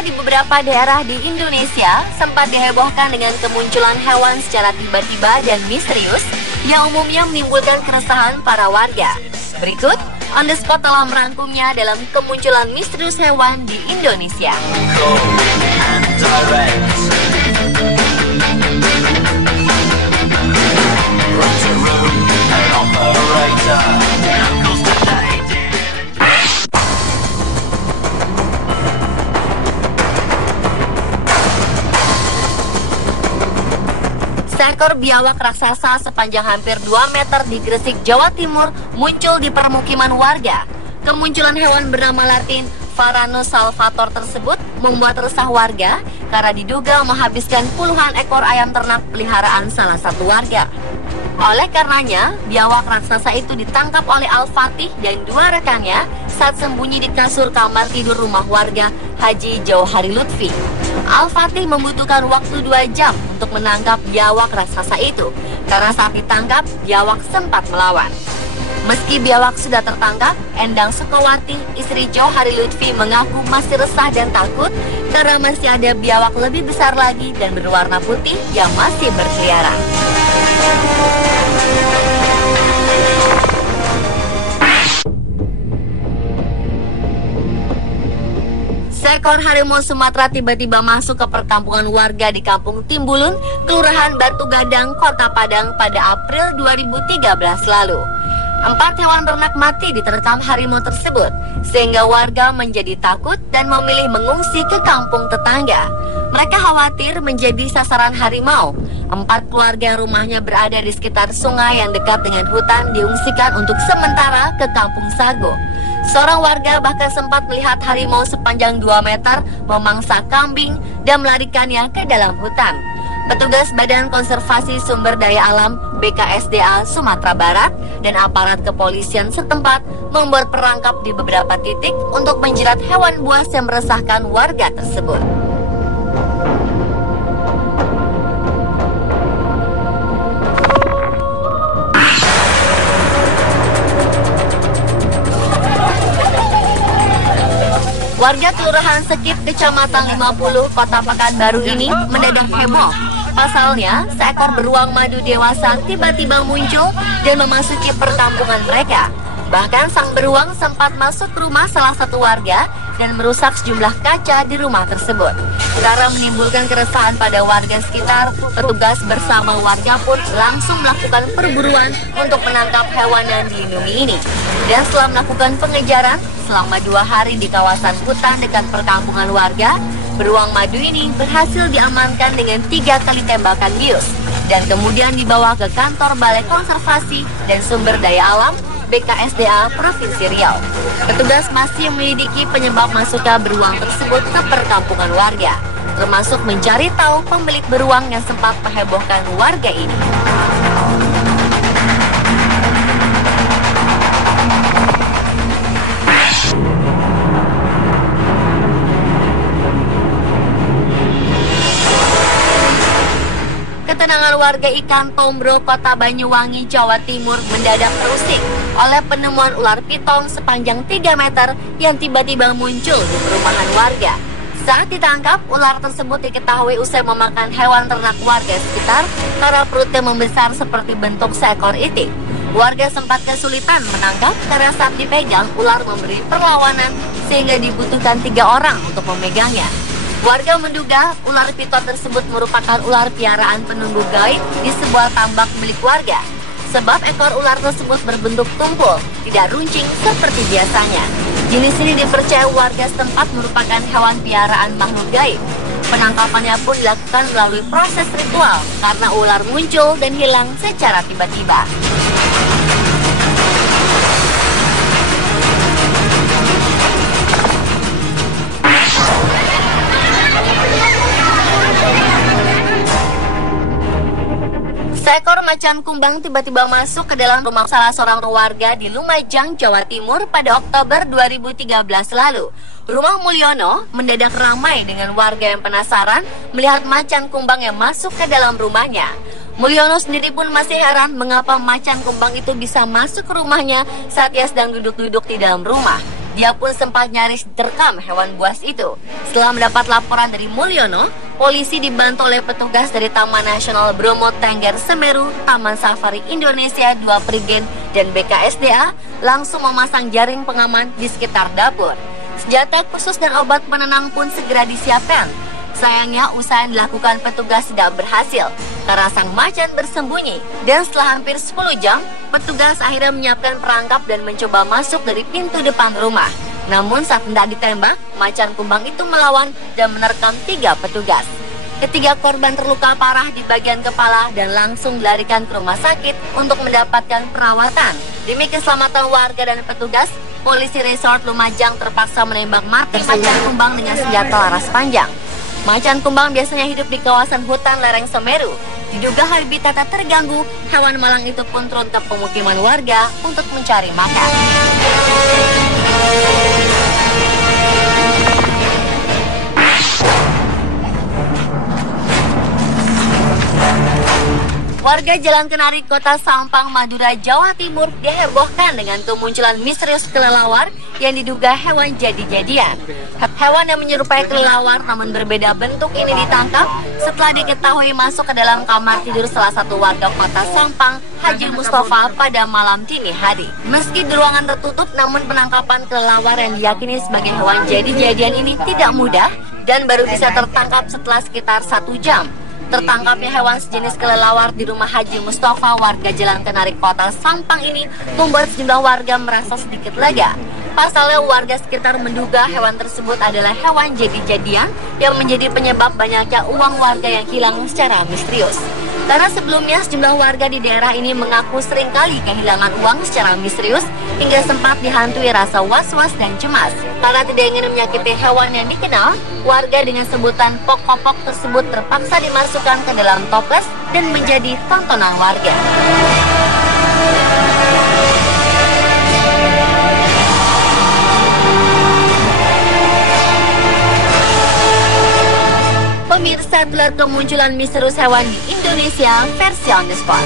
Warga di beberapa daerah di Indonesia sempat dihebohkan dengan kemunculan hewan secara tiba-tiba dan misterius yang umumnya menimbulkan keresahan para warga. Berikut, On The Spot telah merangkumnya dalam kemunculan misterius hewan di Indonesia. Seekor biawak raksasa sepanjang hampir 2 meter di Gresik, Jawa Timur muncul di permukiman warga. Kemunculan hewan bernama Latin Varanus salvator tersebut membuat resah warga karena diduga menghabiskan puluhan ekor ayam ternak peliharaan salah satu warga. Oleh karenanya, biawak raksasa itu ditangkap oleh Al-Fatih dan 2 rekannya saat sembunyi di kasur kamar tidur rumah warga Haji Jauhari Lutfi. Al-Fatih membutuhkan waktu 2 jam untuk menangkap biawak raksasa itu, karena saat ditangkap, biawak sempat melawan. Meski biawak sudah tertangkap, Endang Sukawati, istri Jauhari Lutfi, mengaku masih resah dan takut karena masih ada biawak lebih besar lagi dan berwarna putih yang masih berkeliaran. Seekor harimau Sumatera tiba-tiba masuk ke perkampungan warga di Kampung Timbulun, Kelurahan Batu Gadang, Kota Padang pada April 2013 lalu. 4 hewan ternak mati diterkam harimau tersebut, sehingga warga menjadi takut dan memilih mengungsi ke kampung tetangga. Mereka khawatir menjadi sasaran harimau. 4 keluarga yang rumahnya berada di sekitar sungai yang dekat dengan hutan diungsikan untuk sementara ke Kampung Sago. Seorang warga bahkan sempat melihat harimau sepanjang 2 meter memangsa kambing dan melarikannya ke dalam hutan. Petugas Badan Konservasi Sumber Daya Alam BKSDA Sumatera Barat dan aparat kepolisian setempat membuat perangkap di beberapa titik untuk menjerat hewan buas yang meresahkan warga tersebut. Warga Kelurahan Sekip, Kecamatan 50, Kota Pekanbaru ini mendadak heboh. Pasalnya, seekor beruang madu dewasa tiba-tiba muncul dan memasuki perkampungan mereka. Bahkan sang beruang sempat masuk ke rumah salah satu warga dan merusak sejumlah kaca di rumah tersebut. Karena menimbulkan keresahan pada warga sekitar, petugas bersama warga pun langsung melakukan perburuan untuk menangkap hewan yang dilindungi ini. Dan setelah melakukan pengejaran selama 2 hari di kawasan hutan dekat perkampungan warga, beruang madu ini berhasil diamankan dengan 3 kali tembakan bius dan kemudian dibawa ke kantor Balai Konservasi dan Sumber Daya Alam BKSDA Provinsi Riau. Petugas masih menyelidiki penyebab masuknya beruang tersebut ke perkampungan warga, termasuk mencari tahu pemilik beruang yang sempat menghebohkan warga ini. Ketenangan warga Ikan Tombro, Kota Banyuwangi, Jawa Timur mendadak terusik oleh penemuan ular piton sepanjang 3 meter yang tiba-tiba muncul di perumahan warga. Saat ditangkap, ular tersebut diketahui usai memakan hewan ternak warga sekitar karena perutnya membesar seperti bentuk seekor itik. Warga sempat kesulitan menangkap karena saat dipegang, ular memberi perlawanan sehingga dibutuhkan 3 orang untuk memegangnya. Warga menduga ular piton tersebut merupakan ular piaraan penunggu gaib di sebuah tambak milik warga. Sebab ekor ular tersebut berbentuk tumpul, tidak runcing seperti biasanya. Jenis ini dipercaya warga setempat merupakan hewan piaraan makhluk gaib. Penangkapannya pun dilakukan melalui proses ritual karena ular muncul dan hilang secara tiba-tiba. Seekor macan kumbang tiba-tiba masuk ke dalam rumah salah seorang warga di Lumajang, Jawa Timur pada Oktober 2013 lalu. Rumah Mulyono mendadak ramai dengan warga yang penasaran melihat macan kumbang yang masuk ke dalam rumahnya. Mulyono sendiri pun masih heran mengapa macan kumbang itu bisa masuk ke rumahnya saat ia sedang duduk-duduk di dalam rumah. Dia pun sempat nyaris diterkam hewan buas itu. Setelah mendapat laporan dari Mulyono, polisi dibantu oleh petugas dari Taman Nasional Bromo Tengger Semeru, Taman Safari Indonesia 2 Prigen, dan BKSDA langsung memasang jaring pengaman di sekitar dapur. Senjata khusus dan obat penenang pun segera disiapkan. Sayangnya usaha yang dilakukan petugas tidak berhasil karena sang macan bersembunyi. Dan setelah hampir 10 jam, petugas akhirnya menyiapkan perangkap dan mencoba masuk dari pintu depan rumah. Namun saat hendak ditembak, macan kumbang itu melawan dan menerkam 3 petugas. Ketiga korban terluka parah di bagian kepala dan langsung dilarikan ke rumah sakit untuk mendapatkan perawatan. Demi keselamatan warga dan petugas, polisi Resort Lumajang terpaksa menembak mati macan kumbang dengan senjata laras panjang. Macan kumbang biasanya hidup di kawasan hutan lereng Semeru. Diduga habitatnya terganggu, hewan malang itu pun turun ke pemukiman warga untuk mencari makan. Warga Jalan Kenari, Kota Sampang, Madura, Jawa Timur dihebohkan dengan kemunculan misterius kelelawar yang diduga hewan jadi-jadian. Hewan yang menyerupai kelelawar namun berbeda bentuk ini ditangkap setelah diketahui masuk ke dalam kamar tidur salah satu warga Kota Sampang, Haji Mustafa, pada malam dini hari. Meski di ruangan tertutup, namun penangkapan kelelawar yang diyakini sebagai hewan jadi-jadian ini tidak mudah dan baru bisa tertangkap setelah sekitar 1 jam. Tertangkapnya hewan sejenis kelelawar di rumah Haji Mustafa, warga Jalan Kenari, Kota Sampang ini membuat sejumlah warga merasa sedikit lega. Pasalnya warga sekitar menduga hewan tersebut adalah hewan jadi-jadian yang menjadi penyebab banyaknya uang warga yang hilang secara misterius. Karena sebelumnya sejumlah warga di daerah ini mengaku seringkali kehilangan uang secara misterius hingga sempat dihantui rasa was-was dan cemas. Karena tidak ingin menyakiti hewan yang dikenal, warga dengan sebutan pok-pok tersebut terpaksa dimasukkan ke dalam toples dan menjadi tontonan warga. Pemirsa, telah kemunculan misterius hewan di Indonesia versi on the spot.